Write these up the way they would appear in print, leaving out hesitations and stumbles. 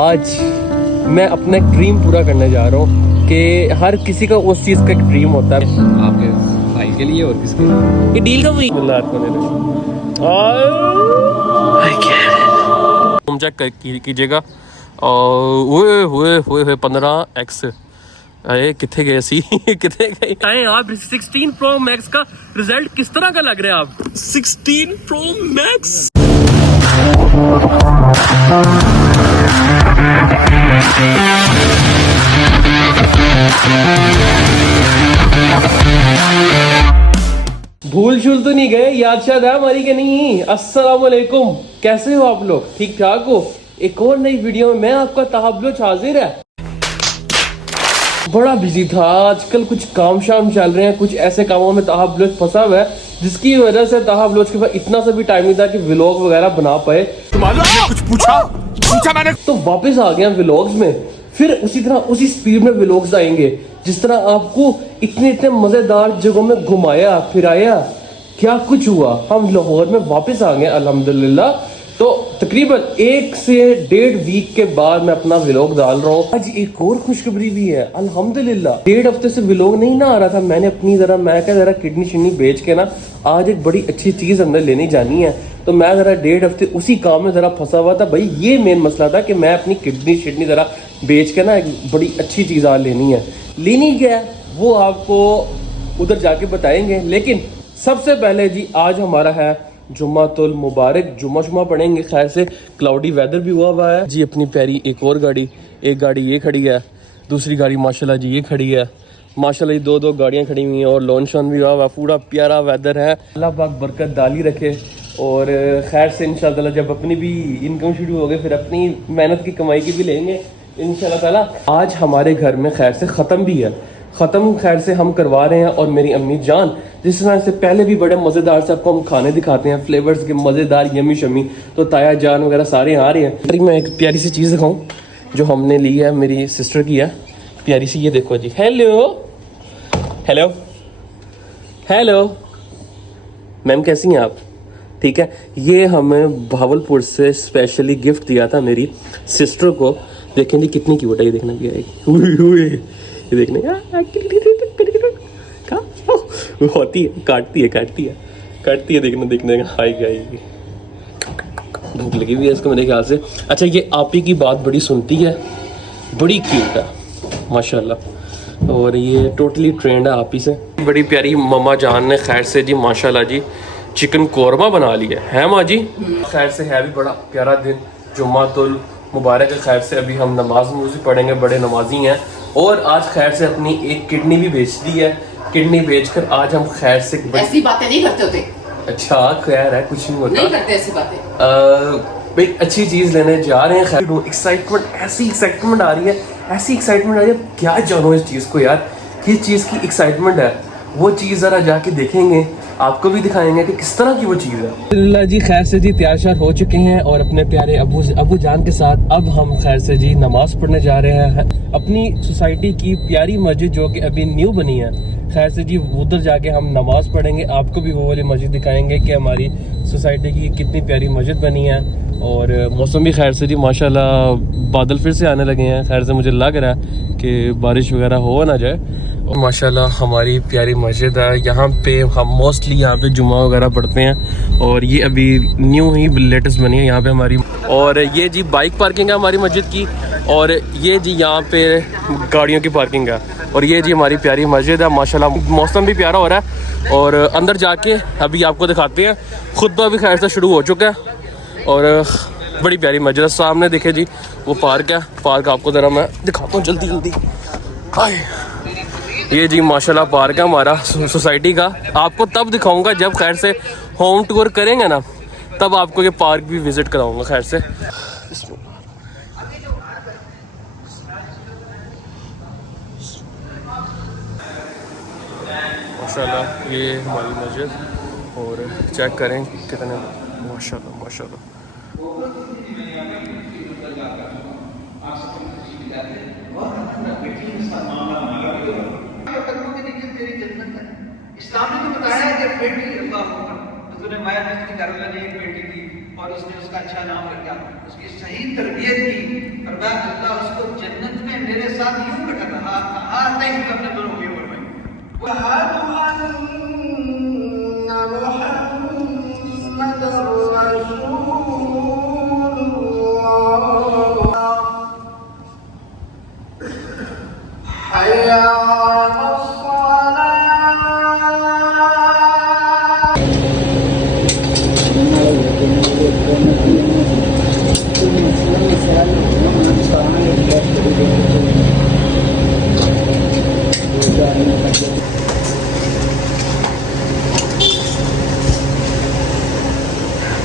आज मैं अपना एक ड्रीम पूरा करने जा रहा हूँ कि हर किसी का उस चीज़ का एक ड्रीम होता है। आपके भाई के लिए और किसके लिए? ये डील का वही तुम चेक कीजिएगा। ओए होए होए 15x। अरे किथे गए सी किथे गए अरे आप 16 Pro Max का रिजल्ट किस तरह का लग रहा है आप 16 Pro Max। भूल शूल तो नहीं गए, याद शायद है हमारी के नहीं। अस्सलाम वालेकुम, कैसे हो आप लोग? ठीक ठाक हो? एक और नई वीडियो में मैं आपका तहब्बुच हाजिर है। बड़ा बिजी था आजकल, कुछ काम शाम चल रहे हैं, कुछ ऐसे कामों में तहब्बुच फंसा हुआ है जिसकी वजह से तहब्बुच के पास इतना सा भी टाइम नहीं था कि व्लॉग वगैरह बना पाए। कुछ पूछा मैंने तो वापस आ गया व्लॉग्स में, फिर उसी तरह उसी स्पीड में व्लॉग्स आएंगे जिस तरह आपको इतने इतने मजेदार जगहों में घुमाया फिराया। क्या कुछ हुआ, हम लाहौर में वापस आ गए अल्हम्दुलिल्लाह। तो तकरीबन 1 से 1.5 वीक के बाद मैं अपना व्लॉग डाल रहा हूँ। आज एक और खुशखबरी भी है अल्हम्दुलिल्लाह। 1.5 हफ्ते से व्लॉग नहीं ना आ रहा था, मैंने अपनी जरा किडनी शिडनी बेच के ना आज एक बड़ी अच्छी चीज अंदर लेने जानी है। तो मैं जरा 1.5 हफ्ते उसी काम में जरा फंसा हुआ था भाई। ये मेन मसला था कि मैं अपनी किडनी शिडनी जरा बेच के ना एक बड़ी अच्छी चीज आज लेनी है। लेनी क्या है वो आपको उधर जाके बताएंगे, लेकिन सबसे पहले जी आज हमारा है जुम्मातुल मुबारक। जुम्मा पढ़ेंगे। खैर से क्लाउडी वेदर भी हुआ है जी। अपनी प्यारी एक और गाड़ी, एक गाड़ी ये खड़ी है, दूसरी गाड़ी माशाल्लाह जी ये खड़ी है। माशाल्लाह जी दो गाड़ियाँ खड़ी हुई हैं और लॉन शॉन भी हुआ। पूरा प्यारा वेदर है। अल्लाह पाक बरकत डाली रखे। और खैर से इंशाल्लाह जब अपनी भी इनकम शुरू हो गई फिर अपनी मेहनत की कमाई की भी लेंगे इंशाल्लाह ताला। आज हमारे घर में खैर से ख़त्म भी है। ख़त्म खैर से हम करवा रहे हैं और मेरी अम्मी जान जिस तरह से पहले भी बड़े मज़ेदार से आपको हम खाने दिखाते हैं, फ्लेवर्स के मज़ेदार यमी शमी, तो ताया जान वगैरह सारे आ रहे हैं। मैं एक प्यारी सी चीज़ दिखाऊं जो हमने ली है, मेरी सिस्टर की है, प्यारी सी। ये देखो जी। हेलो हेलो हेलो मैम, कैसी हैं आप? ठीक है। ये हमें भावलपुर से स्पेशली गिफ्ट दिया था मेरी सिस्टर को। देखें जी कितनी क्यूट है, ये देखना क्या है, ये देखने होती है, काटती है देखने का। हाई गाई भूख लगी हुई है इसको मेरे ख्याल से। अच्छा ये आप ही की बात बड़ी सुनती है, बड़ी क्यूट है माशाल्लाह। और ये टोटली ट्रेंड है आप ही से। बड़ी प्यारी मम्मा जान ने खैर से जी माशाल्लाह जी चिकन कोरमा बना लिया है माँ जी। खैर से है भी बड़ा प्यारा दिन, जुम्मातुल मुबारक है। खैर से अभी हम नमाज भी पढ़ेंगे, बड़े नमाजी हैं। और आज खैर से अपनी एक किडनी भी बेच दी है। किडनी बेचकर आज हम खैर से ऐसी बातें नहीं करते होते। अच्छा खैर है, कुछ नहीं होता, नहीं करते ऐसी बातें। भाई अच्छी चीज लेने जा रहे हैं। खैर एक्साइटमेंट, ऐसी एक्साइटमेंट आ रही है, क्या जानो इस चीज को यार, किस चीज की एक्साइटमेंट है वो चीज जरा जाके देखेंगे, आपको भी दिखाएंगे कि किस तरह की वो चीज़ है। अल्लाह जी खैर से जी तैयार शार हो चुके हैं और अपने प्यारे अबू जान के साथ अब हम खैर से जी नमाज पढ़ने जा रहे हैं अपनी सोसाइटी की प्यारी मस्जिद जो कि अभी न्यू बनी है। खैर से जी उधर जाके हम नमाज पढ़ेंगे, आपको भी वो वाली मस्जिद दिखाएंगे कि हमारी सोसाइटी की कितनी प्यारी मस्जिद बनी है। और मौसम भी खैर से जी माशाल्लाह बादल फिर से आने लगे हैं। खैर से मुझे लग रहा है कि बारिश वगैरह हो ना जाए। और माशाल्लाह हमारी प्यारी मस्जिद है, यहाँ पे हम मोस्टली यहाँ पे जुम्मा वगैरह पढ़ते हैं। और ये अभी न्यू ही लेटेस्ट बनी है यहाँ पे हमारी। और ये जी बाइक पार्किंग है हमारी मस्जिद की, और ये जी यहाँ पे गाड़ियों की पार्किंग है। और ये जी हमारी प्यारी मस्जिद है माशाल्लाह। मौसम भी प्यारा हो रहा है और अंदर जाके अभी आपको दिखाते हैं। खुतबा भी खैर से शुरू हो चुका है और बड़ी प्यारी मस्जिद है। सामने देखे जी वो पार्क है, पार्क आपको ज़रा मैं दिखाता हूँ जल्दी। ये जी माशाल्लाह पार्क है हमारा सोसाइटी का। आपको तब दिखाऊंगा जब खैर से होम टूर करेंगे ना, तब आपको ये पार्क भी विजिट कराऊंगा खैर से। माशाल्लाह ये हमारी मस्जिद, और चेक करें कितने माशाल्लाह। इस्लाम ने तो बताया है कि बेटी अल्लाह होगा। हज़रत माया ने एक बेटी थी और उसने उसका अच्छा नाम रखा, उसकी सही तरबियत की, फरमाया अल्लाह उसको जन्नत में मेरे साथ यूं बैठा था हाथ ही अपने दोनों हुए फरमाए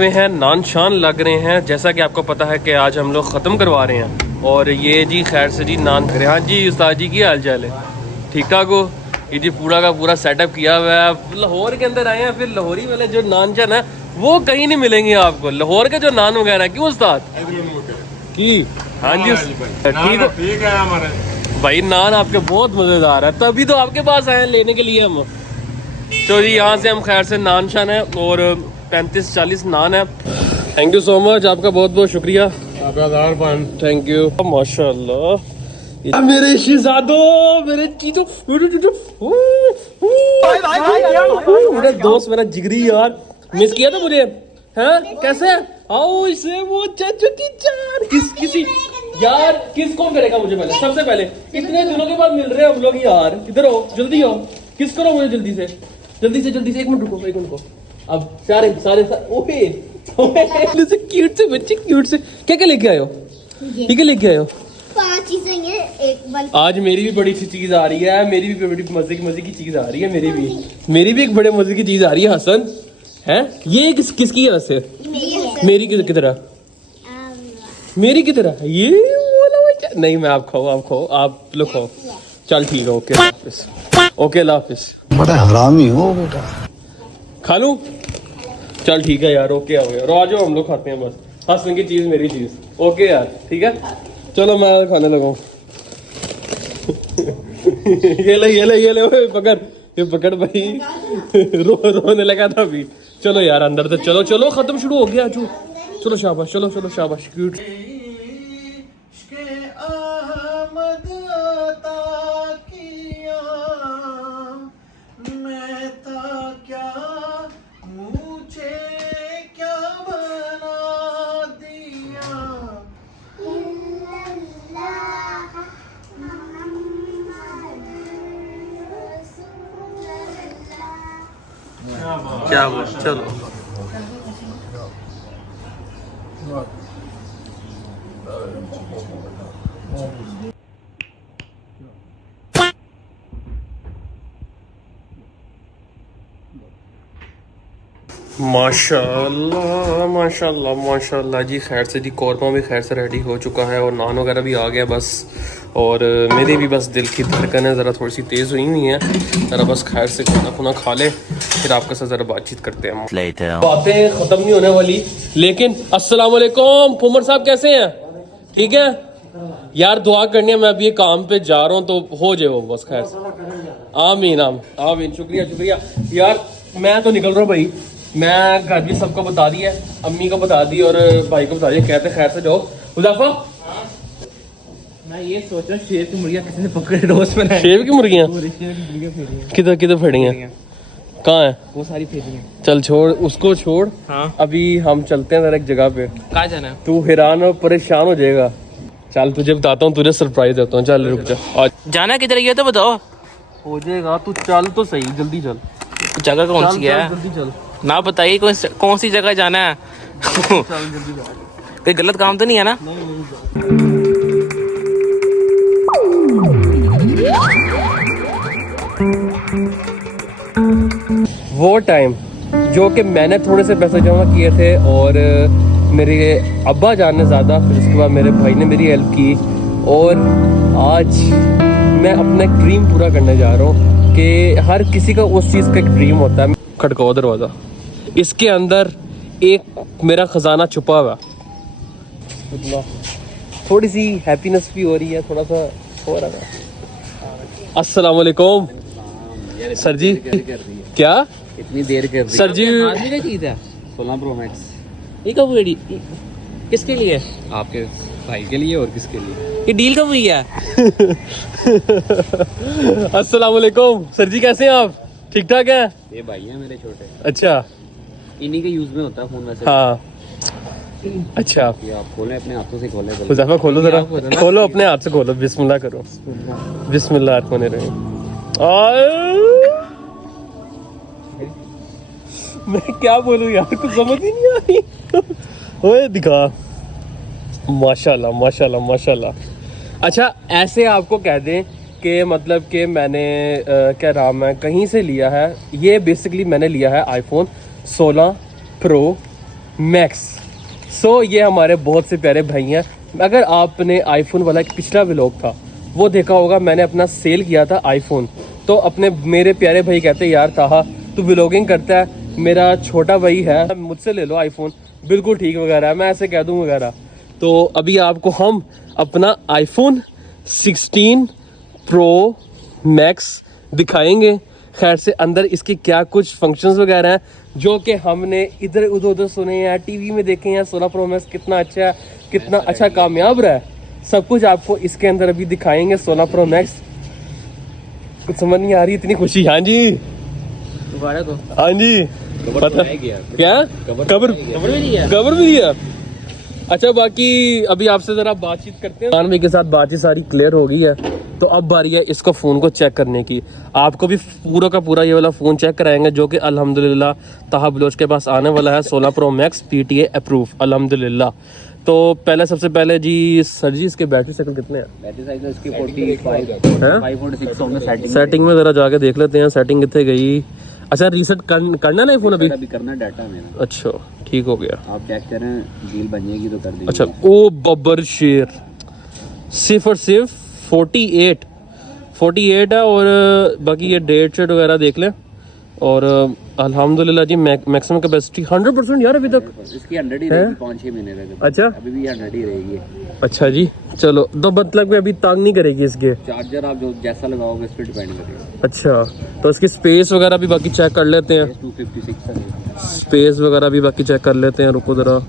में हैं नान शान लग रहे हैं। जैसा कि आपको पता है कि आज हम लोग ख़त्म करवा रहे हैं और ये जी खैर से जी नान कर हाँ जी उस्ताद जी की हाल चाल है, ठीक ठाक हो? ये जी पूरा का पूरा सेटअप किया हुआ है। लाहौर के अंदर आए हैं, फिर लाहौरी वाले जो नान शान है वो कहीं नहीं मिलेंगे आपको। लाहौर के जो नान वगैरह क्यों उस्ताद की हाँ जी ठीक है हमारे भाई नान आपके बहुत मज़ेदार है, तभी तो आपके पास आए हैं लेने के लिए हम। तो जी यहाँ से हम खैर से नान शान है और 35-40 नान है। थैंक यू सो मच, आपका बहुत बहुत शुक्रिया। थैंक यू माशाल्लाह। मेरे शहजादो मेरे चीटो मेरा दोस्त मेरा जिगरी यार, मिस किया था मुझे हैं? कैसे आओ इसे वो चाचू की जान किसी यार किस कौन करेगा मुझे पहले, सबसे पहले इतने दिनों के बाद मिल रहे हैं हम लोग यार। इधर आओ जल्दी आओ, किस करो मुझे जल्दी से 1 मिनट रुको 1 मिनट को। अब सारे ओए क्यूट से बच्चे क्यूट से क्या लेके आयो? ठीक है लेके आयो 5 चीजें हैं एक बन। आज मेरी भी बड़ी सी चीज आ रही है, मेरी भी बड़ी मजे की चीज आ रही है। मेरी भी एक बड़े मजे की चीज आ रही है हसन है। ये किसकी है वैसे? मेरी की तरह मेरी की तरह ये वाला नहीं मैं आप खाओ आप लोग खाओ। चल ठीक है ओके हाफिज ओके अल्लाह हाफिज। बड़ा हरामी हो बेटा। खा लूं? चल ठीक है यार ओके हो गया। आ जाओ हम लोग खाते हैं बस, हसन की चीज मेरी चीज ओके यार ठीक है। चलो मैं खाने लगा ये ले ओए पकड़ भाई रोने लगा था अभी। चलो यार अंदर तो चलो खत्म शुरू हो गया। चलो शाबाश चलो शाबाश क्यूट। क्या बोल चलो माशाल्लाह जी। खैर से जी कौरमा भी खैर से रेडी हो चुका है और नान वगैरह भी आ गया बस। और मेरी भी बस दिल की धड़कनें ज़रा थोड़ी सी तेज़ हुई हुई हैं। ज़रा बस खैर से खाना खा ले फिर आपके साथ ज़रा बातचीत करते हैं। बातें ख़त्म नहीं होने वाली लेकिन अस्सलाम वालेकुम पुमर साहब कैसे हैं? ठीक है यार दुआ करनी है। मैं अभी ये काम पे जा रहा हूँ तो हो जाए वो बस खैर से। आमीन शुक्रिया यार। मैं तो निकल रहा हूँ भाई, मैं घर भी सबको बता दिया, अम्मी को बता दी और भाई को बता दिया। कहते खैर से जाओ। मुज़फ़्फ़र मैं ये सोच रहा हूँ शेर की मुर्गियाँ किसी ने पकड़े रोज में। शेर की मुर्गियाँ किधर फड़ी हैं? कहाँ है? वो सारी फेरी हैं। चल छोड़ उसको छोड़। हाँ अभी हम चलते हैं जरा एक जगह पे। कहाँ जाना है? तू हैरान और परेशान हो जाएगा। चल तुझे बताता हूँ, तुझे सरप्राइज देता हूँ। चल रुक जा। जाना किधर ये तो बताओ। हो जाएगा तू चल तो सही, जल्दी चल। जगह कौन सी है? जल्दी चल ना बताइए कौन सी जगह जाना है। कोई गलत काम तो नहीं है ना? वो टाइम जो कि मैंने थोड़े से पैसे जमा किए थे और मेरे अब्बा जान ने ज़्यादा, फिर उसके बाद मेरे भाई ने मेरी हेल्प की और आज मैं अपना एक ड्रीम पूरा करने जा रहा हूँ कि हर किसी का उस चीज़ का एक ड्रीम होता है। खड़काओ दरवाज़ा, इसके अंदर एक मेरा ख़जाना छुपा हुआ। थोड़ी सी हैप्पीनेस भी हो रही है, थोड़ा सा हो रहा है। अस्सलाम वालेकुम सर जी। क्या इतनी देर कर सर जी? चीज है 16 Pro Max ये कब रेडी किसके लिए? आपके भाई के लिए और किसके लिए? ये डील कब हुई है? अस्सलाम वालेकुम सर जी, कैसे हैं आप? ठीक ठाक हैं? ये भाई हैं मेरे छोटे, अच्छा, इन्हीं के यूज में होता है फोन वैसे। हाँ, अच्छा। ये आप खोलें, अपने हाथों से खोलें। हुज़ैफा खोलो जरा, खोलो अपने हाथ से खोलो, बिस्मिल्लाह करो, बिस्मिल्लाह रहमान रहीम। मैं क्या बोलूं यार, कुछ समझ ही नहीं आ रही। ओए दिखा, माशाल्लाह माशाल्लाह माशाल्लाह। अच्छा, ऐसे आपको कह दें कि मतलब कि मैंने क्या नाम है कहीं से लिया है, ये बेसिकली मैंने लिया है आईफोन 16 प्रो मैक्स। सो ये हमारे बहुत से प्यारे भाई हैं। अगर आपने आईफोन वाला एक पिछला व्लॉग था वो देखा होगा, मैंने अपना सेल किया था आईफोन। तो अपने मेरे प्यारे भाई कहते यार ताहा तू व्लॉगिंग करता है, मेरा छोटा भाई है, मुझसे ले लो आईफोन, बिल्कुल ठीक वगैरह, मैं ऐसे कह दूँ वगैरह। तो अभी आपको हम अपना आईफोन 16 प्रो मैक्स दिखाएंगे। खैर से अंदर इसके क्या कुछ फंक्शंस वगैरह हैं जो कि हमने इधर उधर सुने हैं, टीवी में देखे हैं। 16 प्रो मैक्स कितना अच्छा है, कितना अच्छा कामयाब रहा है, सब कुछ आपको इसके अंदर अभी दिखाएंगे। 16 प्रो मैक्स, कुछ समझ नहीं आ रही, इतनी खुशी। हाँ जी, दोबारा को हाँ जी, पता क्या कवर भी दिया। अच्छा, बाकी अभी आपसे जरा बातचीत करते हैं। खान भाई के साथ बातचीत सारी क्लियर हो गई है, तो अब बारी है इसको फ़ोन को चेक करने की। आपको भी पूरा का पूरा ये वाला फ़ोन चेक कराएंगे जो कि अल्हम्दुलिल्लाह ताहा बलोच के पास आने वाला है। 16 प्रो मैक्स PTA अप्रूव अल्हम्दुलिल्लाह। तो पहले सबसे पहले जी सर जी, इसके बैटरी साइकिल कितने हैं? बैटरी साइकिल इसकी 45 होंगे। सेटिंग में ज़रा जाके देख लेते हैं, सेटिंग कितने गई। अच्छा, रीसेट करना ना फ़ोन अभी? करना डाटा मेरा। अच्छा, ठीक हो गया। आप चेक करें, डील बन जाएगी तो कर देंगे। अच्छा, ओ बब्बर शेर, सिर्फ और सिर्फ 48 है। और बाकी ये डेट शेट वगैरह देख लें। और अल्हम्दुलिल्लाह जी मैक्सिमम कैपेसिटी 100% यार अभी तक इसकी 100 ही रहेगी 5-6 महीने तक। अच्छा, अभी भी 100 ही रहेगी। अच्छा जी, चलो, तो मतलब कि अभी तंग नहीं करेगी इसके। चार्जर आप जो जैसा लगाओगे इस पर डिपेंड करेगा। अच्छा, तो इसकी स्पेस वगैरह भी बाकी चेक कर लेते हैं। 256 स्पेस वगैरह भी बाकी चेक कर लेते हैं। रुको ज़रा,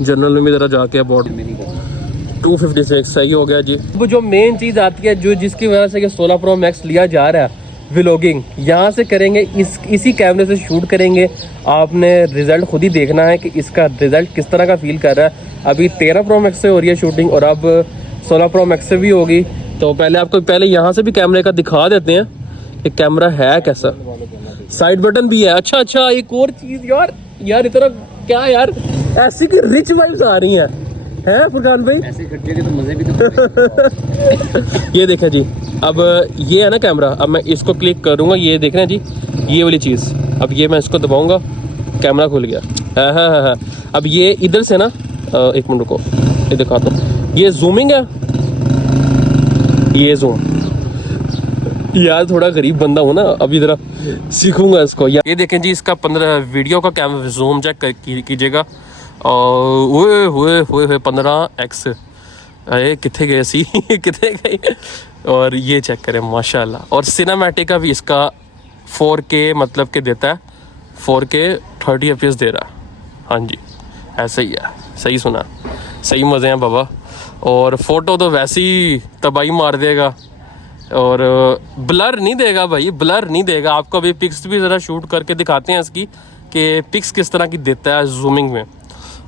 जनरल में ज़रा जाके अबाउट में नहीं करना। 256 सही हो गया जी। वो जो मेन चीज़ आती है जो जिसकी वजह से 16 प्रो मैक्स लिया जा रहा है, व्लॉगिंग यहाँ से करेंगे, इसी कैमरे से शूट करेंगे। आपने रिजल्ट खुद ही देखना है कि इसका रिजल्ट किस तरह का फील कर रहा है। अभी 13 प्रो मैक्स से हो रही है शूटिंग और अब 16 प्रो मैक्स से भी होगी। तो पहले आपको यहाँ से भी कैमरे का दिखा देते हैं कि कैमरा है कैसा। साइड बटन भी है। अच्छा, एक और चीज़ यार इतना क्या यार, ऐसी की रिच वाइब्स आ रही हैं हैं फुरकान भाई, ऐसे खर्चे के तो मजे भी तो ये देखें जी, अब ये है ना कैमरा, अब मैं इसको क्लिक करूँगा, ये देख रहे हैं जी, ये वाली चीज़। अब ये मैं इसको दबाऊंगा, कैमरा खुल गया। हाँ। अब ये इधर से ना, एक मिनट रुको, ये दिखाता हूँ, ये जूमिंग है, ये जूम। यार थोड़ा गरीब बंदा हूँ ना, अभी जरा सीखूंगा इसको। ये देखें जी, इसका 15 वीडियो का कैमरा जूम चेक कीजिएगा। और हुए 15x, अरे कितने गए सी कितने गए। और ये चेक करें माशाल्लाह। और सिनेमैटिक का भी इसका 4K मतलब के देता है, 4K 30 FPS दे रहा है। हाँ जी, ऐसा ही है, सही सुना, सही मज़े हैं बाबा। और फ़ोटो तो वैसे ही तबाही मार देगा, और ब्लर नहीं देगा भाई, ब्लर नहीं देगा आपको। अभी पिक्स भी ज़रा शूट करके दिखाते हैं इसकी कि पिक्स किस तरह की देता है जूमिंग में।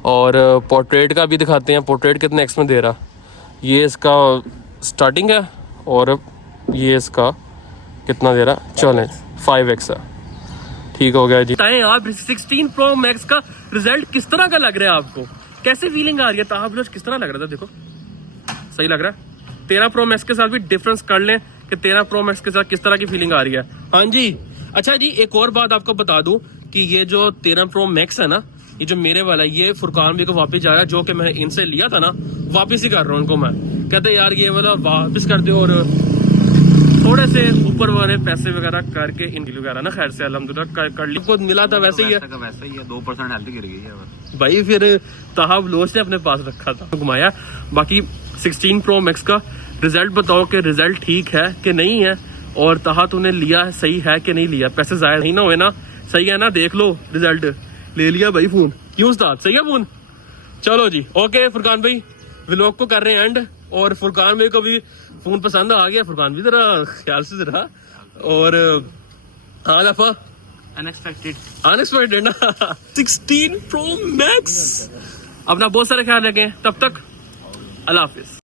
और पोर्ट्रेट का भी दिखाते हैं, पोर्ट्रेट कितने एक्स में दे रहा। ये इसका स्टार्टिंग है और ये इसका कितना दे रहा, चलें 5x है। ठीक हो गया जी। आप 16 प्रो मैक्स का रिजल्ट किस तरह का लग रहा है आपको, कैसे फीलिंग आ रही है? ताहा बलोच किस तरह लग रहा था, देखो सही लग रहा है। 13 प्रो मैक्स के साथ भी डिफरेंस कर लें कि 13 प्रो मैक्स के साथ किस तरह की फीलिंग आ रही है। हाँ जी, अच्छा जी, एक और बात आपको बता दूं कि ये जो 13 प्रो मैक्स है ना, ये जो मेरे वाला, ये फुरकान भी को वापस जा रहा है, जो कि मैं इनसे लिया था ना, वापस ही कर रहा हूँ उनको। मैं कहते यार ये वाला वापस कर दो और थोड़े से ऊपर वाले पैसे वगैरह करके इनकी वगैरह ना, खैर से अल्हम्दुलिल्लाह कर ली। कुछ मिला था वैसे ही है, वैसे ही है, 2% हेल्थ गिर गई है भाई। फिर ताहा बलोच ने अपने पास रखा था, घुमाया। बाकी 16 प्रो मैक्स का रिजल्ट बताओ कि रिजल्ट ठीक है कि नहीं है, और ताहा तूने लिया सही है कि नहीं लिया, पैसे ज़ाया नहीं ना हुए ना, सही है ना? देख लो रिजल्ट, ले लिया भाई फ़ोन, क्यों उस्ताद, सही है फ़ोन? चलो जी, ओके फुरकान भाई, व्लॉग को कर रहे हैं एंड। और फुरकान मेरे को भी फोन पसंद आ गया। फुरकान भी जरा ख्याल से जरा। और हाँ दफा अनएक्सपेक्टेड ना 16 Pro Max। अपना बहुत सारा ख्याल रखें, तब तक अल्लाह हाफिज।